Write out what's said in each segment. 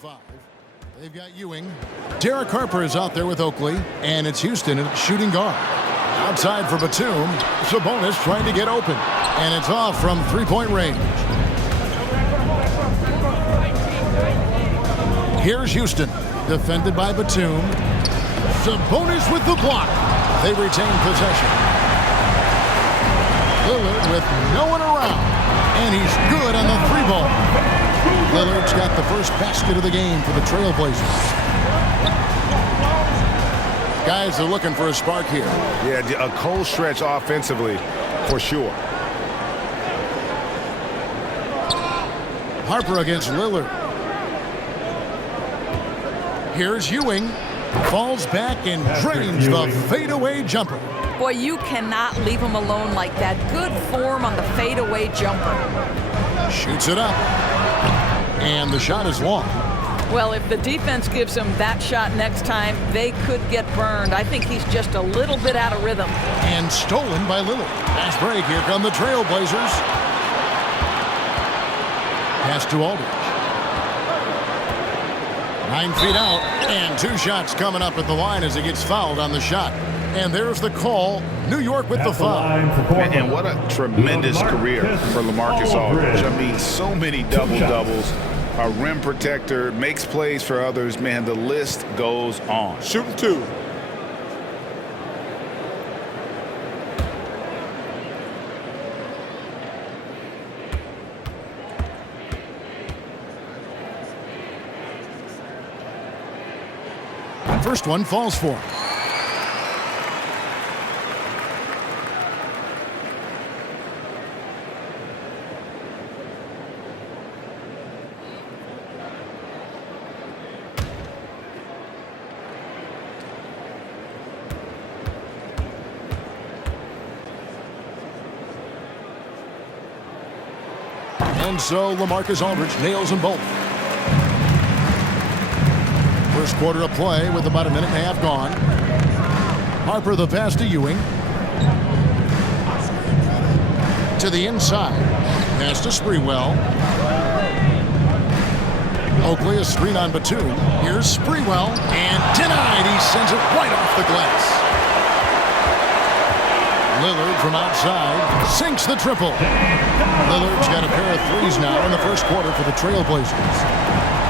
5. They've got Ewing. Derek Harper is out there with Oakley, and it's Houston at shooting guard. Outside for Batum. Sabonis trying to get open, and it's off from three-point range. Here's Houston, defended by Batum. Sabonis with the block. They retain possession. Lillard with no one around, and he's good on the three ball. Lillard's got the first basket of the game for the Trailblazers. Guys are looking for a spark here. Yeah, a cold stretch offensively, for sure. Harper against Lillard. Here's Ewing. Falls back and drains the fadeaway jumper. Boy, you cannot leave him alone like that. Good form on the fadeaway jumper. Shoots it up. And the shot is long. Well, if the defense gives him that shot next time, they could get burned. I think he's just a little bit out of rhythm. And stolen by Lillard. Fast break. Here come the Trailblazers. Pass to Aldridge. 9 feet out. And 2 shots coming up at the line as he gets fouled on the shot. And there's the call. New York with the foul. And what a tremendous career for LaMarcus Aldridge. I mean, so many double-doubles. A rim protector, makes plays for others. Man, the list goes on. Shooting 2. First one falls for him. And so LaMarcus Aldridge nails them both. First quarter of play with about a minute and a half gone. Harper the pass to Ewing. To the inside. Pass to Sprewell. Oakley a screen on Batum. Here's Sprewell. And denied. He sends it right off the glass. Lillard from outside sinks the triple. Lillard's got a pair of threes now in the first quarter for the Trailblazers.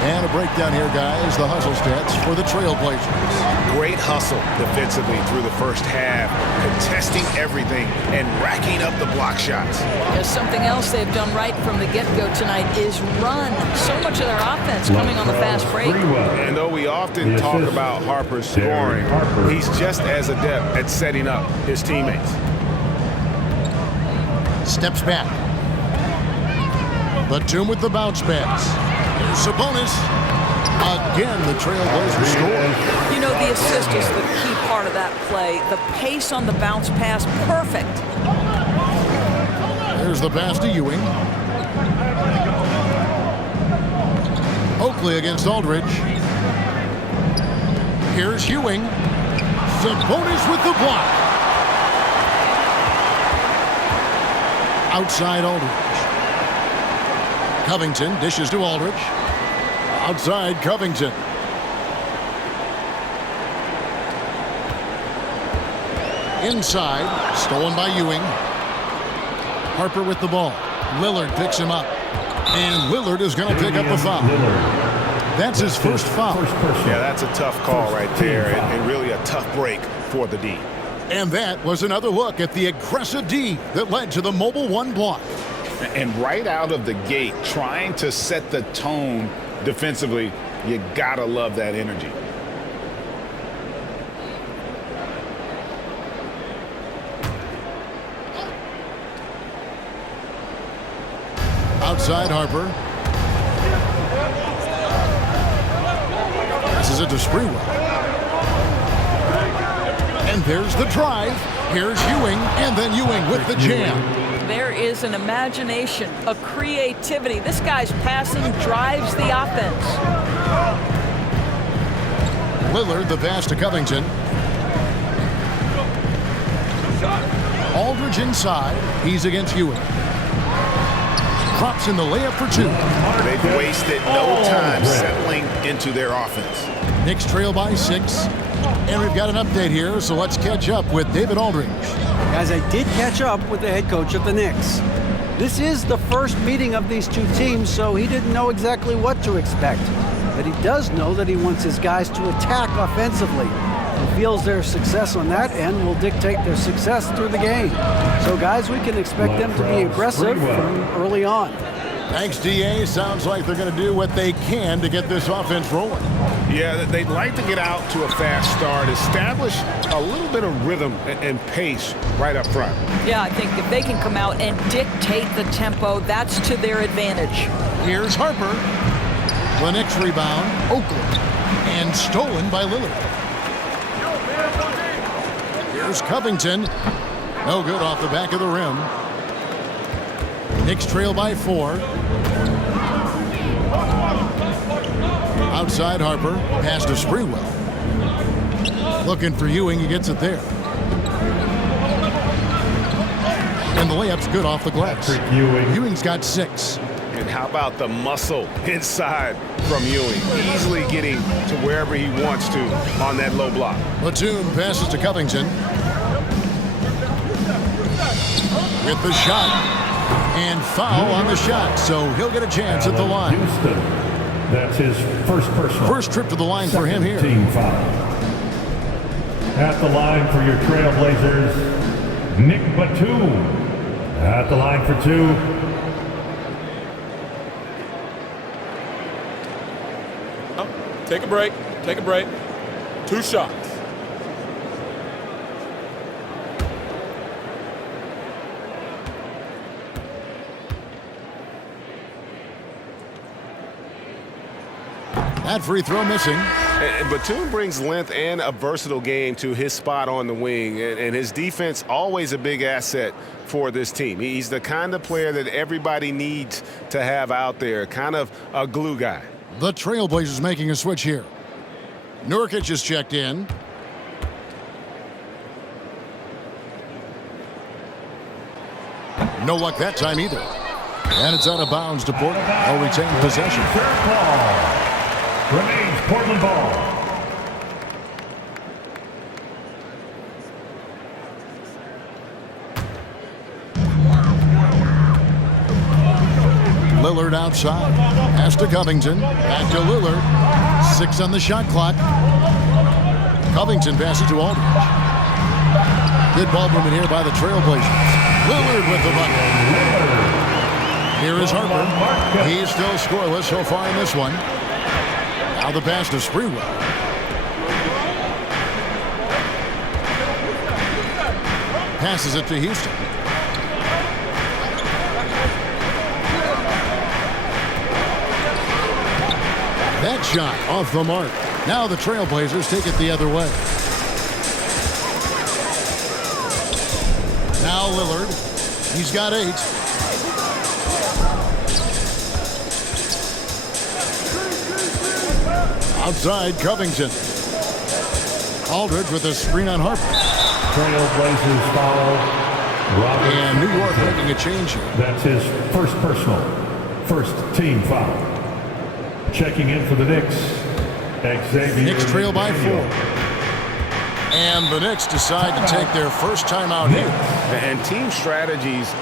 And a breakdown here, guys, the hustle stats for the Trailblazers. Great hustle defensively through the first half, contesting everything and racking up the block shots. Because something else they've done right from the get-go tonight is run. So much of their offense coming on the fast break. And though we often talk about Harper's scoring, he's just as adept at setting up his teammates. Steps back. Batum with the bounce pass. Here's Sabonis. Again, the Trailblazers score. You know, the assist is the key part of that play. The pace on the bounce pass, perfect. There's the pass to Ewing. Oakley against Aldridge. Here's Ewing. Sabonis with the block. Outside Aldridge. Covington dishes to Aldridge. Outside Covington. Inside, stolen by Ewing. Harper with the ball. Lillard picks him up. And Lillard is going to pick up the foul. That's his first foul. Yeah, that's a tough call right there, and really a tough break for the D. And that was another look at the aggressive D that led to the mobile one block. And right out of the gate, trying to set the tone defensively, you gotta love that energy. Outside Harper. Passes it to Sprewell. And there's the drive. Here's Ewing, and then Ewing with the jam. There is an imagination, a creativity. This guy's passing drives the offense. Lillard, the pass to Covington. Aldridge inside. He's against Ewing. Drops in the layup for 2. They've wasted no time settling into their offense. Knicks trail by 6. And we've got an update here, so let's catch up with David Aldridge. Guys, I did catch up with the head coach of the Knicks. This is the first meeting of these two teams, so he didn't know exactly what to expect. But he does know that he wants his guys to attack offensively. He feels their success on that end will dictate their success through the game. So, guys, we can expect them to be aggressive from early on. Thanks, D.A. Sounds like they're going to do what they can to get this offense rolling. Yeah, they'd like to get out to a fast start, establish a little bit of rhythm and pace right up front. Yeah, I think if they can come out and dictate the tempo, that's to their advantage. Here's Harper. The Knicks rebound. Oakland. And stolen by Lillard. Here's Covington. No good off the back of the rim. Knicks trail by 4. Outside Harper. Pass to Sprewell. Looking for Ewing. He gets it there. And the layup's good off the glass. Ewing's got 6. And how about the muscle inside from Ewing? Easily getting to wherever he wants to on that low block. Batum passes to Covington. With the shot. And foul on the shot, so he'll get a chance at the line. Houston. That's his first personal. First trip to the line for him here. Team foul. At the line for your Trailblazers, Nick Batum. At the line for 2. Take a break. Take a break. 2 shots. That free throw missing. And Batum brings length and a versatile game to his spot on the wing, and his defense always a big asset for this team. He's the kind of player that everybody needs to have out there, kind of a glue guy. The Trailblazers making a switch here. Nurkic is checked in. No luck that time either. And it's out of bounds to Portland. They'll retain possession. Third ball. Remains Portland ball. Lillard outside. Pass to Covington. Back to Lillard. 6 on the shot clock. Covington passes to Aldridge. Good ball movement here by the Trailblazers. Lillard with the bucket. Here is Harper. He's still scoreless so far in this one. Now the pass to Sprewell. Passes it to Houston. That shot off the mark. Now the Trailblazers take it the other way. Now Lillard. He's got 8. Outside Covington. Aldridge with a screen on Harper. Trailblazers foul. Robert And New York making a change here. That's his first personal. First team foul. Checking in for the Knicks, Xavier. Knicks trail by 4. And the Knicks decide to take their first time out here. And team strategies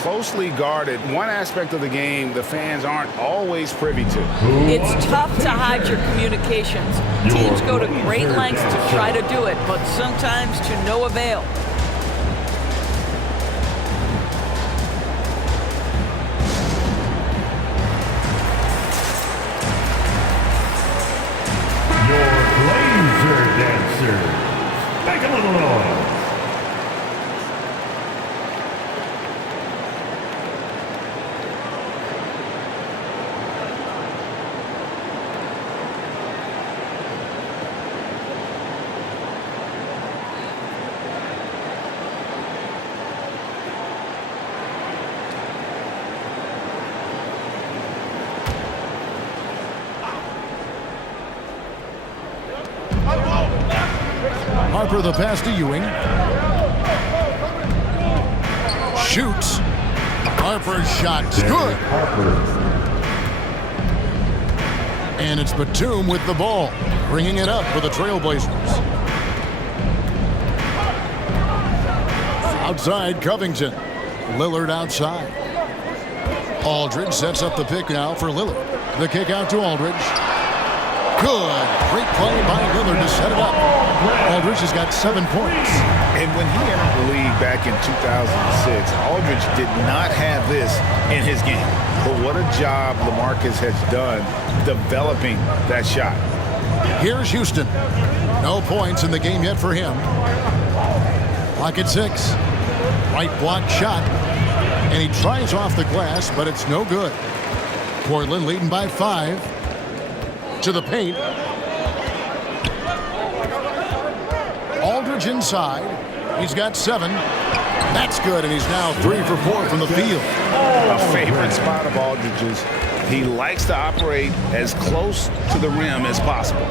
closely guarded. One aspect of the game the fans aren't always privy to. It's tough to hide your communications. Teams go to great lengths to try to do it, but sometimes to no avail. Dancers. Make a little noise. Harper the pass to Ewing. Shoots. Harper's shot. Good. Harper. And it's Batum with the ball, bringing it up for the Trailblazers. Outside, Covington. Lillard outside. Aldridge sets up the pick now for Lillard. The kick out to Aldridge. Good. Great play by Lillard to set it up. Aldridge has got 7 points. And when he entered the league back in 2006, Aldridge did not have this in his game. But what a job LaMarcus has done developing that shot. Here's Houston. No points in the game yet for him. Clock at 6. Right block shot. And he tries off the glass, but it's no good. Portland leading by 5. To the paint. Aldridge inside. He's got 7. That's good, and he's now 3 for 4 from the field. A favorite spot of Aldridge's. He likes to operate as close to the rim as possible.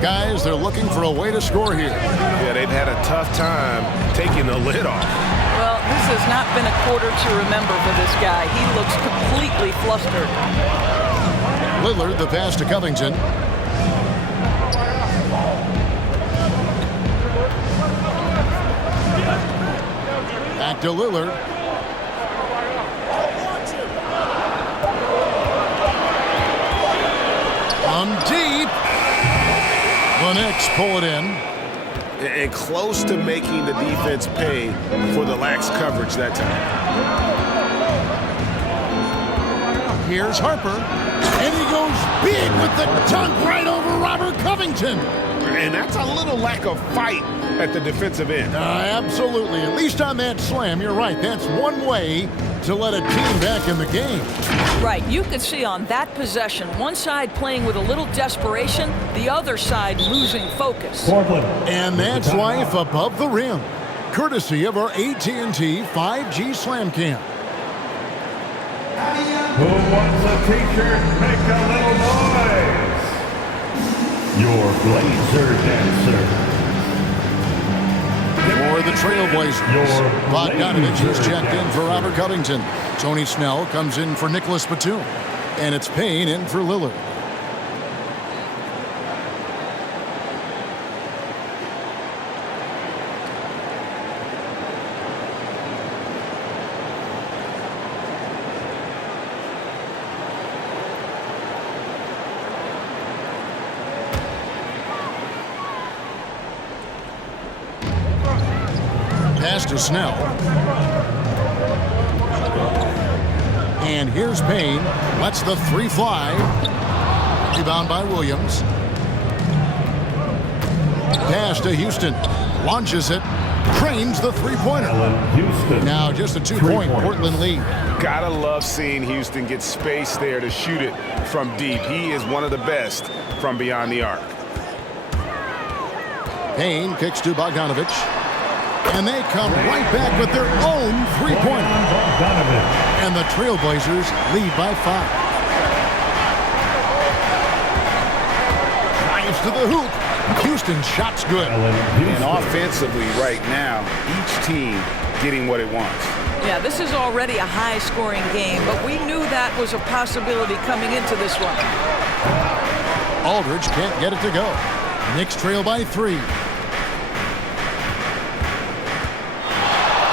Guys, they're looking for a way to score here. Yeah, they've had a tough time taking the lid off. Well, this has not been a quarter to remember for this guy. He looks completely flustered. Lillard, the pass to Covington. Back to Lillard. On deep. The Knicks pull it in. And close to making the defense pay for the lax coverage that time. Here's Harper. And he goes big with the dunk right over Robert Covington. And that's a little lack of fight at the defensive end. Absolutely. At least on that slam, you're right. That's one way to let a team back in the game. Right. You could see on that possession, one side playing with a little desperation, the other side losing focus. Portland. And that's life above the rim. Courtesy of our AT&T 5G Slam Cam. Who wants a t-shirt? Make a little noise. Your Blazer dancer. For the Trailblazers, Bogdanovich is checked in for Robert Covington. Tony Snell comes in for Nicholas Batum. And it's Payne in for Lillard. Pass to Snell. And here's Payne. Lets the 3 fly. Rebound by Williams. Pass to Houston. Launches it. Trains the 3-pointer. Now just a 2-point Portland lead. Gotta love seeing Houston get space there to shoot it from deep. He is one of the best from beyond the arc. Payne kicks to Bogdanovich. And they come right back with their own 3-pointer. And the Trailblazers lead by 5. Drives to the hoop. Houston shot's good. And offensively right now, each team getting what it wants. Yeah, this is already a high-scoring game, but we knew that was a possibility coming into this one. Aldridge can't get it to go. Knicks trail by 3.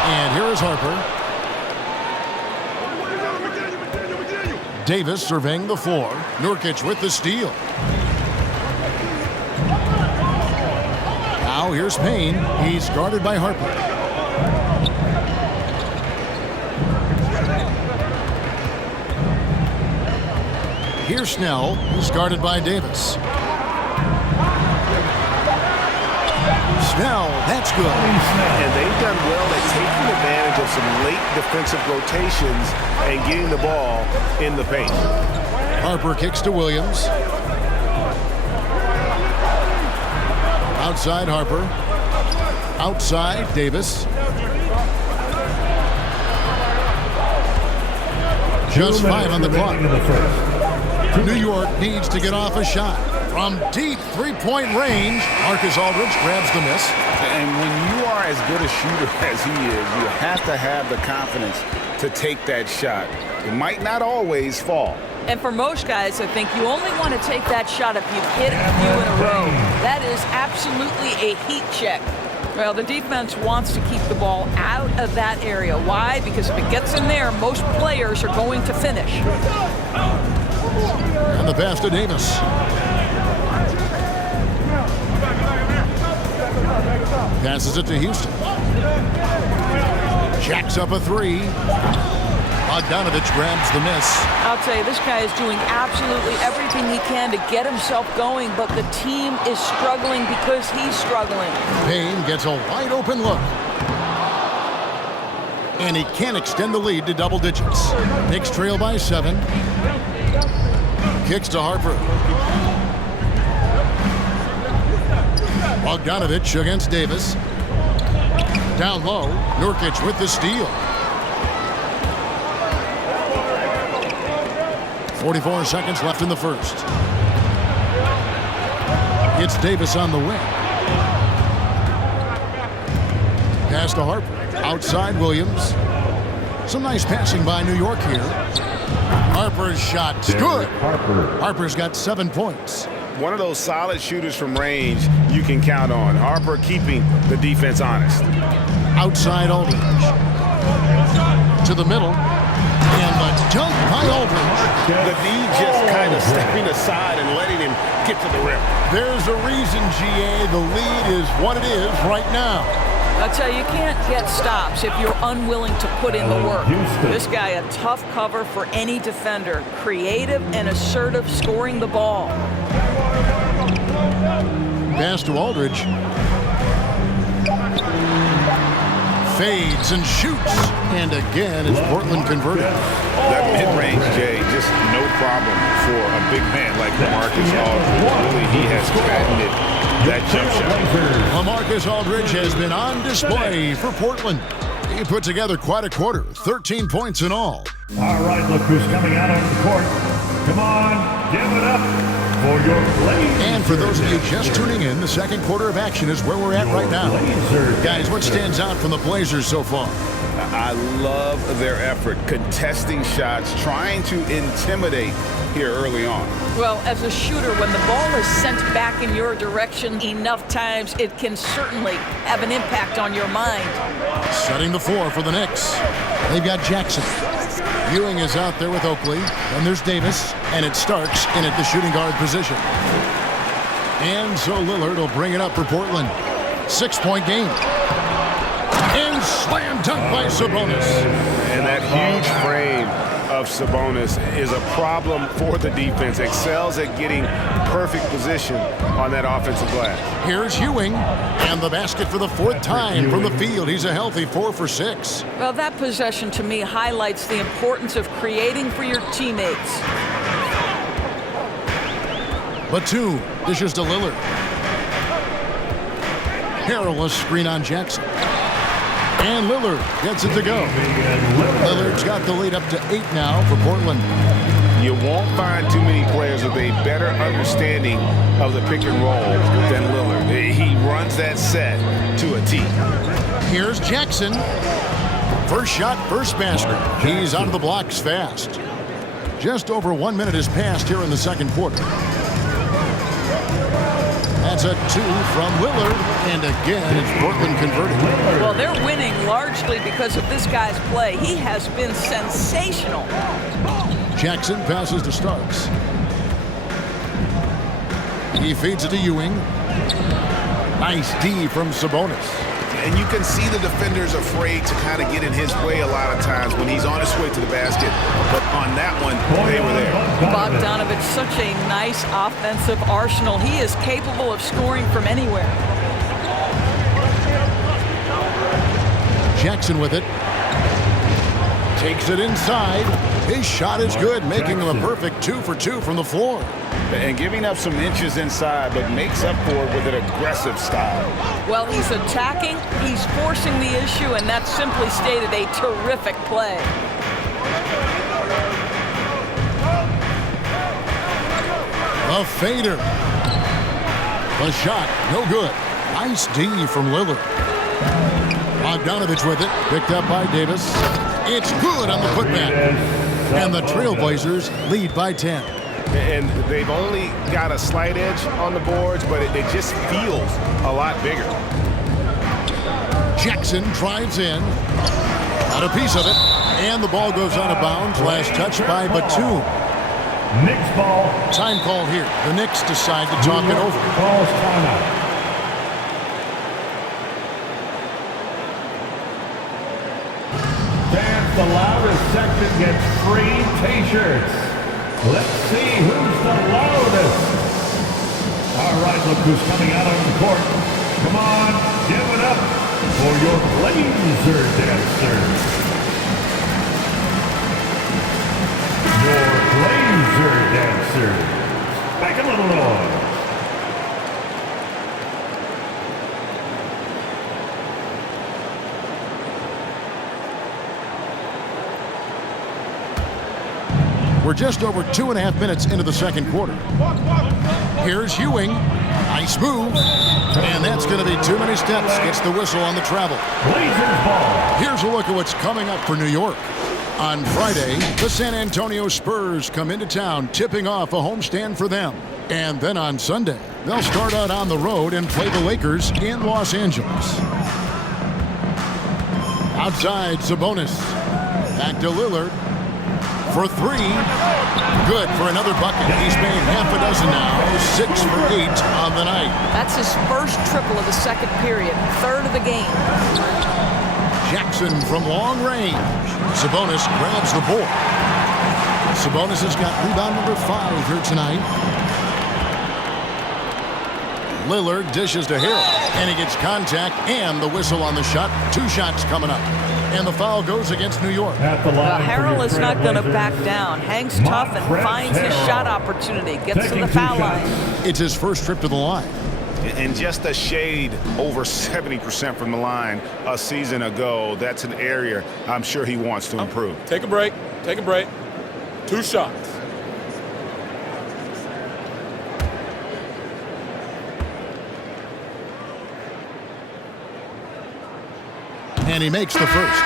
And here is Harper. Davis surveying the floor. Nurkic with the steal. Now here's Payne. He's guarded by Harper. Here's Snell. He's guarded by Davis. Snell, that's good. And they've done well at taking advantage of some late defensive rotations and getting the ball in the paint. Harper kicks to Williams. Outside Harper. Outside Davis. Just 5 on the clock. New York needs to get off a shot. From deep 3-point range, Marcus Aldridge grabs the miss. And when you are as good a shooter as he is, you have to have the confidence to take that shot. It might not always fall. And for most guys, I think you only want to take that shot if you've hit a few in a row. That is absolutely a heat check. Well, the defense wants to keep the ball out of that area. Why? Because if it gets in there, most players are going to finish. And the pass to Davis. Passes it to Houston. Jacks up a three. Bogdanovich grabs the miss. I'll tell you, this guy is doing absolutely everything he can to get himself going, but the team is struggling because he's struggling. Payne gets a wide open look. And he can't extend the lead to double digits. Knicks trail by 7. Kicks to Harper. Bogdanovich against Davis. Down low, Nurkic with the steal. 44 seconds left in the first. It's Davis on the wing. Pass to Harper. Outside Williams. Some nice passing by New York here. Harper's shot's good. Harper's got 7 points. One of those solid shooters from range you can count on. Harper keeping the defense honest. Outside Aldridge. To the middle. And the dunk by Aldridge. The D just kind of stepping aside and letting him get to the rim. There's a reason, GA, the lead is what it is right now. I'll tell you, you can't get stops if you're unwilling to put in the work. This guy, a tough cover for any defender. Creative and assertive scoring the ball. Pass to Aldridge. Fades and shoots. And again, it's Portland converted. That mid-range, Jay, just no problem for a big man like LaMarcus Aldridge. Really, he has patented that jump shot. LaMarcus Aldridge has been on display for Portland. He put together quite a quarter, 13 points in all. All right, look who's coming out on the court. Come on, give it up for your Blazers. And for those of you just tuning in, the second quarter of action is where we're at right now. Guys, what stands out from the Blazers so far? I love their effort, contesting shots, trying to intimidate here early on. Well, as a shooter, when the ball is sent back in your direction enough times, it can certainly have an impact on your mind. Setting the floor for the Knicks. They've got Jackson. Ewing is out there with Oakley. Then there's Davis. And it's Starks in at the shooting guard position. And so Lillard will bring it up for Portland. 6-point game. And slam dunk by Sabonis. And that huge frame of Sabonis is a problem for the defense. Excels at getting perfect position on that offensive glass. Here's Ewing. And the basket for the 4th time from the field. He's a healthy 4 for 6. Well, that possession to me highlights the importance of creating for your teammates. Batum dishes to Lillard. Perilous screen on Jackson. And Lillard gets it to go. Lillard's got the lead up to 8 now for Portland. You won't find too many players with a better understanding of the pick and roll than Lillard. He runs that set to a T. Here's Jackson. First shot, first basket. He's out of the blocks fast. Just over 1 minute has passed here in the second quarter. That's a 2 from Lillard, and again, it's Portland converted. Well, they're winning largely because of this guy's play. He has been sensational. Jackson passes to Starks. He feeds it to Ewing. Nice D from Sabonis. And you can see the defenders afraid to kind of get in his way a lot of times when he's on his way to the basket. But on that one, they were there. Bogdanovich, such a nice offensive arsenal. He is capable of scoring from anywhere. Jackson with it. Takes it inside. His shot is good, making him a perfect 2 for 2 from the floor. And giving up some inches inside, but makes up for it with an aggressive style. Well, he's attacking, he's forcing the issue, and that's simply stated a terrific play. A fader. The shot, no good. Nice D from Lillard. Bogdanovich with it, picked up by Davis. It's good on the putback. And the Trailblazers lead by 10. And they've only got a slight edge on the boards, but it just feels a lot bigger. Jackson drives in. Got a piece of it. And the ball goes out of bounds. Last touch by Batum. Knicks ball. Time call here. The Knicks decide to talk it over. Calls timeout. Fans, the loudest section gets free T-shirts. Let's see who's the loudest. All right, look who's coming out on the court. Come on, give it up for your Blazer dancers. Your Blazer dancers. Make a little noise. We're just over 2.5 minutes into the second quarter. Here's Ewing. Nice move. And that's going to be too many steps. Gets the whistle on the travel. Blazers ball. Here's a look at what's coming up for New York. On Friday, the San Antonio Spurs come into town, tipping off a homestand for them. And then on Sunday, they'll start out on the road and play the Lakers in Los Angeles. Outside, Sabonis. Back to Lillard. For three. Good for another bucket. He's made half a dozen now. 6 for 8 on the night. That's his first triple of the second period, third of the game. Jackson from long range. Sabonis grabs the board. Sabonis has got rebound number 5 here tonight. Lillard dishes to Harrell, and he gets contact and the whistle on the shot. 2 shots coming up. And the foul goes against New York. Harrell is not going to back down. Hangs tough and finds his shot opportunity. Gets to the foul line. It's his first trip to the line. And just a shade over 70% from the line a season ago. That's an area I'm sure he wants to improve. Take a break. Take a break. 2 shots. And he makes the first.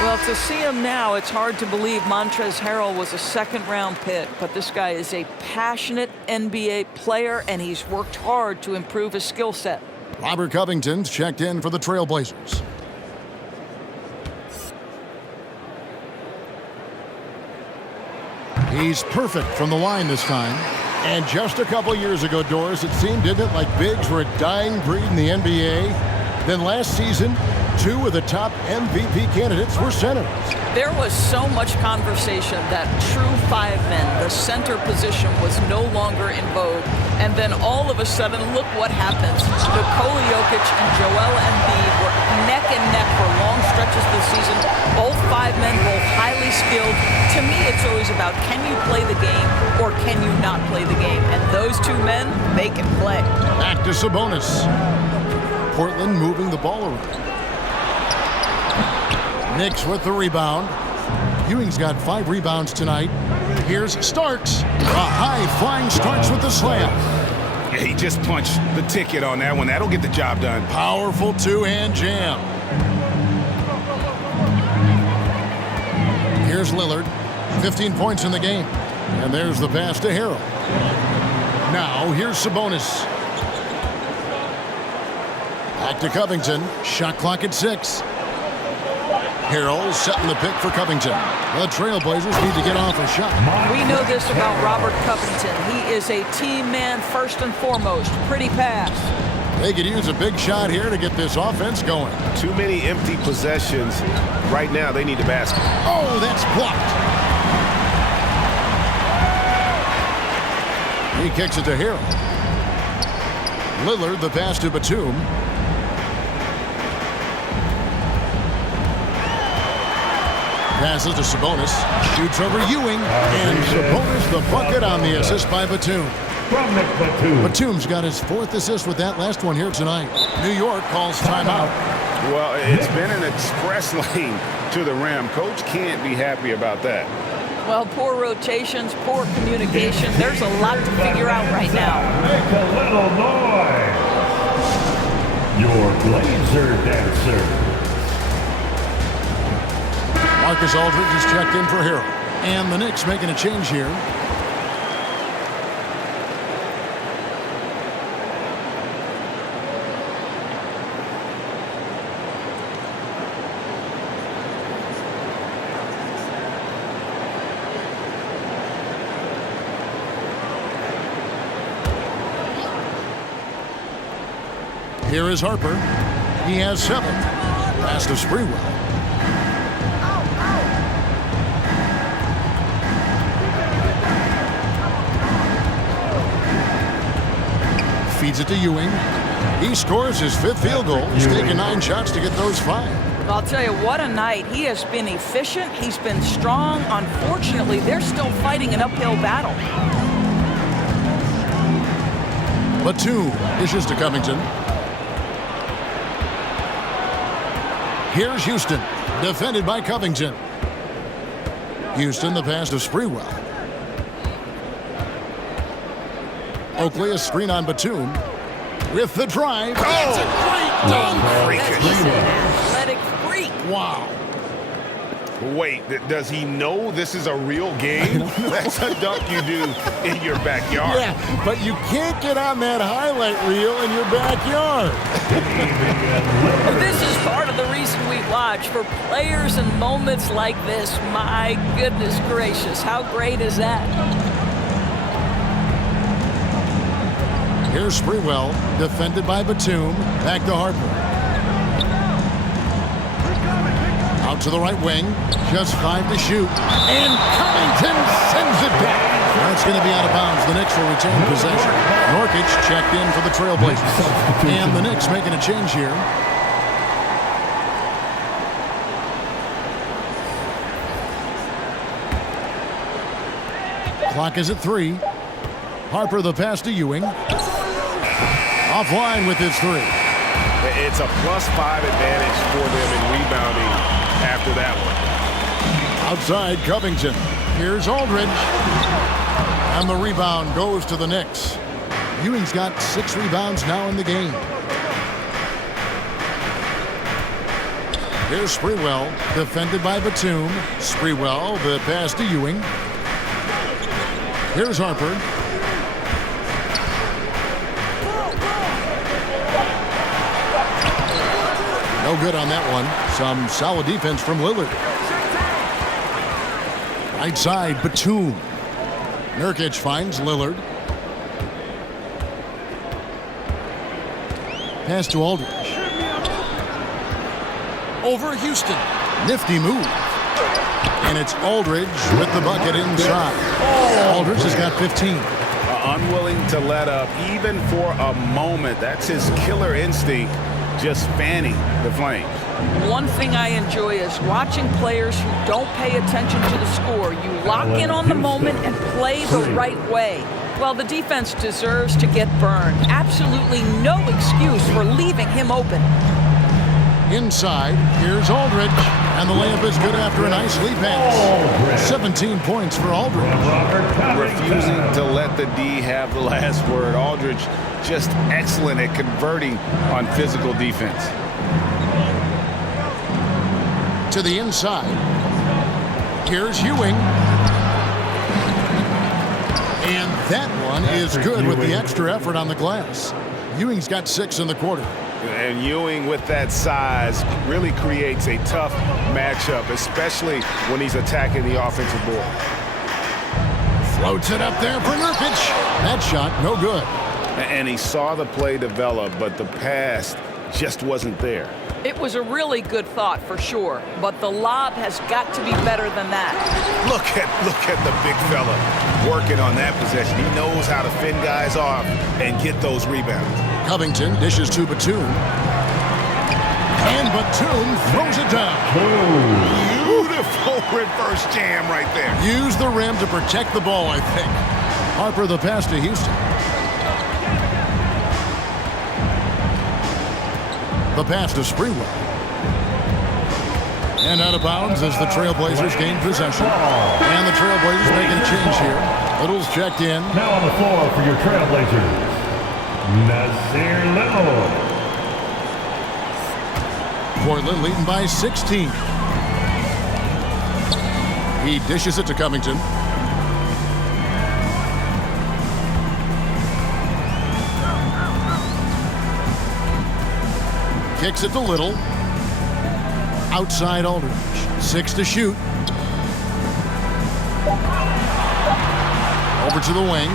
Well, to see him now, it's hard to believe Montrezl Harrell was a second-round pick, but this guy is a passionate NBA player, and he's worked hard to improve his skill set. Robert Covington's checked in for the Trailblazers. He's perfect from the line this time. And just a couple years ago, Doris, it seemed, didn't it, like bigs were a dying breed in the NBA? Then last season, 2 of the top MVP candidates were centers. There was so much conversation that true 5 men, the center position, was no longer in vogue. And then all of a sudden, look what happens. Nikola Jokic and Joel Embiid were neck and neck for long stretches this season. Both 5 men, both highly skilled. To me, it's always about, can you play the game or can you not play the game? And those 2 men, they can play. Back to Sabonis. Portland moving the ball around. Knicks with the rebound. Ewing's got 5 rebounds tonight. Here's Starks. A high-flying Starks with the slam. Yeah, he just punched the ticket on that one. That'll get the job done. Powerful 2-hand jam. Here's Lillard. 15 points in the game. And there's the pass to Harrell. Now, here's Sabonis. Back to Covington. Shot clock at 6. Harrell setting the pick for Covington. The Trailblazers need to get off a shot. We know this about Robert Covington. He is a team man first and foremost. Pretty pass. They could use a big shot here to get this offense going. Too many empty possessions. Right now, they need the basket. Oh, that's blocked. He kicks it to Harrell. Lillard, the pass to Batum. Passes to Sabonis. Shoots over Ewing. And Sabonis the bucket on the assist by Batum. From Nick Batum. Batum's got his 4th assist with that last one here tonight. New York calls timeout. Well, it's been an express lane to the rim. Coach can't be happy about that. Well, poor rotations, poor communication. There's a lot to figure out right now. Make a little noise. Your Blazer dancer. Marcus Aldridge is checked in for Harrell. And the Knicks making a change here. Here is Harper. He has 7. Pass to Sprewell. Feeds it to Ewing. He scores his 5th field goal. He's taken 9 shots to get those 5. I'll tell you, what a night. He has been efficient. He's been strong. Unfortunately, they're still fighting an uphill battle. Batum dishes to Covington. Here's Houston, defended by Covington. Houston, the pass to Sprewell. Oakley, a screen on Batum. With the drive. Oh! It's a great dunk. That's an athletic freak. Wow. Wait, does he know this is a real game? That's a dunk you do in your backyard. Yeah, but you can't get on that highlight reel in your backyard. This is part of the reason we watch, for players and moments like this. My goodness gracious, how great is that? Here's Sprewell, defended by Batum. Back to Harper. Out to the right wing. Just 5 to shoot. And Covington sends it back. That's going to be out of bounds. The Knicks will retain possession. Nurkic checked in for the Trailblazers. And the Knicks making a change here. Clock is at 3. Harper, the pass to Ewing. Offline with his 3. It's a +5 advantage for them in rebounding after that one. Outside, Covington. Here's Aldridge. And the rebound goes to the Knicks. Ewing's got 6 rebounds now in the game. Here's Sprewell, defended by Batum. Sprewell, the pass to Ewing. Here's Harper. No good on that one. Some solid defense from Lillard. Right side, Batum. Nurkic finds Lillard. Pass to Aldridge. Over Houston. Nifty move. And it's Aldridge with the bucket inside. Aldridge has got 15. Unwilling to let up even for a moment. That's his killer instinct, just fanning the flames. One thing I enjoy is watching players who don't pay attention to the score. You lock in on the moment and play the right way. Well, the defense deserves to get burned. Absolutely no excuse for leaving him open. Inside, here's Aldridge. And the layup is good after a nice lead pass. 17 points for Aldridge. Refusing to let the D have the last word. Aldridge just excellent at converting on physical defense. To the inside. Here's Ewing. And that one is good with the extra effort on the glass. Ewing's got 6 in the quarter. And Ewing with that size really creates a tough matchup, especially when he's attacking the offensive board. Floats it up there for Nurkic. That shot, no good. And he saw the play develop, but the pass just wasn't there. It was a really good thought for sure, but the lob has got to be better than that. Look at the big fella working on that possession. He knows how to fend guys off and get those rebounds. Covington dishes to Batum. And Batum throws it down. Beautiful reverse jam right there. Use the rim to protect the ball, I think. Harper, the pass to Houston. The pass to Sprewell. And out of bounds as the Trailblazers gain possession. And the Trailblazers making a change here. Little's checked in. Now on the floor for your Trailblazers, Nasir Little. Portland leading by 16. He dishes it to Covington. Kicks it to Little. Outside Aldridge. 6 to shoot. Over to the wing.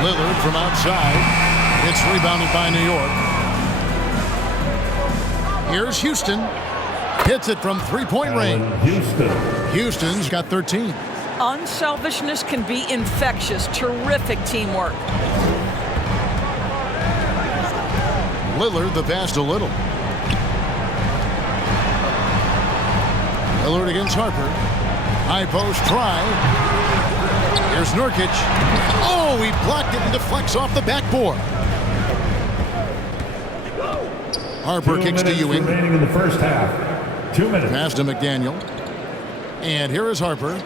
Lillard from outside. It's rebounded by New York. Here's Houston. Hits it from three-point range. Houston's got 13. Unselfishness can be infectious. Terrific teamwork. Lillard the pass to Little. Lillard against Harper. High post try. Here's Nurkic. Oh, he blocked it and deflects off the backboard. Harper kicks to Ewing. Remaining in the first half. 2 minutes. Pass to McDaniel. And here is Harper.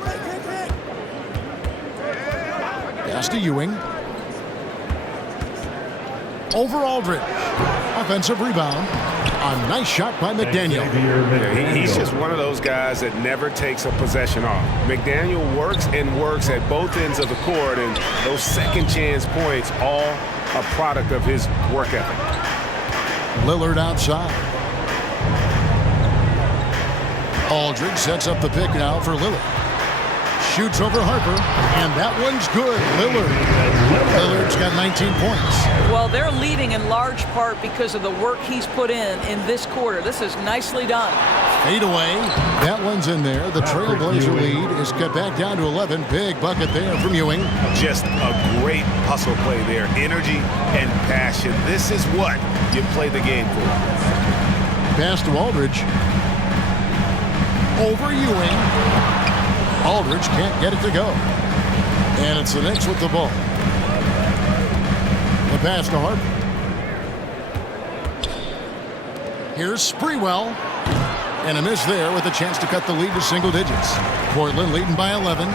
Pass to Ewing. Over Aldridge. Offensive rebound. A nice shot by McDaniel. He's just one of those guys that never takes a possession off. McDaniel works and works at both ends of the court, and those second chance points all a product of his work ethic. Lillard outside. Aldridge sets up the pick now for Lillard. Shoots over Harper, and that one's good. Lillard's got 19 points. Well, they're leading in large part because of the work he's put in this quarter. This is nicely done. Fade away. That one's in there. The Trailblazer lead is cut back down to 11. Big bucket there from Ewing. Just a great hustle play there. Energy and passion. This is what you play the game for. Pass to Aldridge. Over Ewing. Aldridge can't get it to go. And it's the Knicks with the ball. The pass to Harper. Here's Sprewell. And a miss there with a chance to cut the lead to single digits. Portland leading by 11.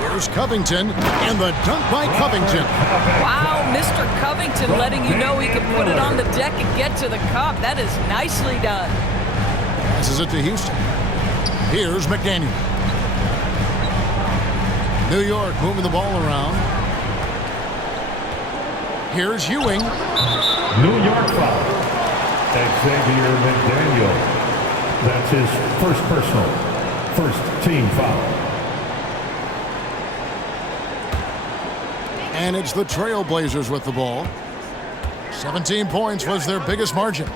Here's Covington. And the dunk by Covington. Wow, Mr. Covington letting you know he can put it on the deck and get to the cup. That is nicely done. Passes it to Houston. Here's McDaniel. New York moving the ball around. Here's Ewing. New York foul. Xavier McDaniel. That's his first personal, first team foul. And it's the Trailblazers with the ball. 17 points was their biggest margin.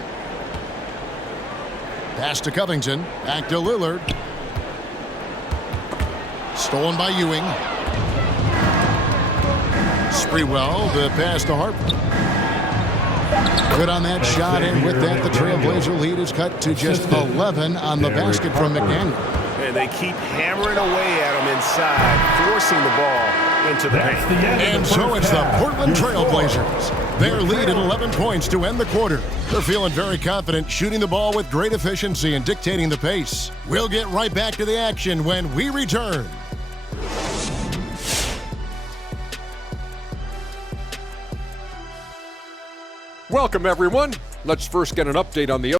Pass to Covington. Back to Lillard. Stolen by Ewing. Sprewell, the pass to Harper. Good on that shot, and with that, the Trailblazer lead is cut to just 11 on the basket from McDaniel. And they keep hammering away at him inside, forcing the ball into the paint. And so it's the Portland Trailblazers. Their lead at 11 points to end the quarter. They're feeling very confident, shooting the ball with great efficiency and dictating the pace. We'll get right back to the action when we return. Welcome, everyone. Let's first get an update on the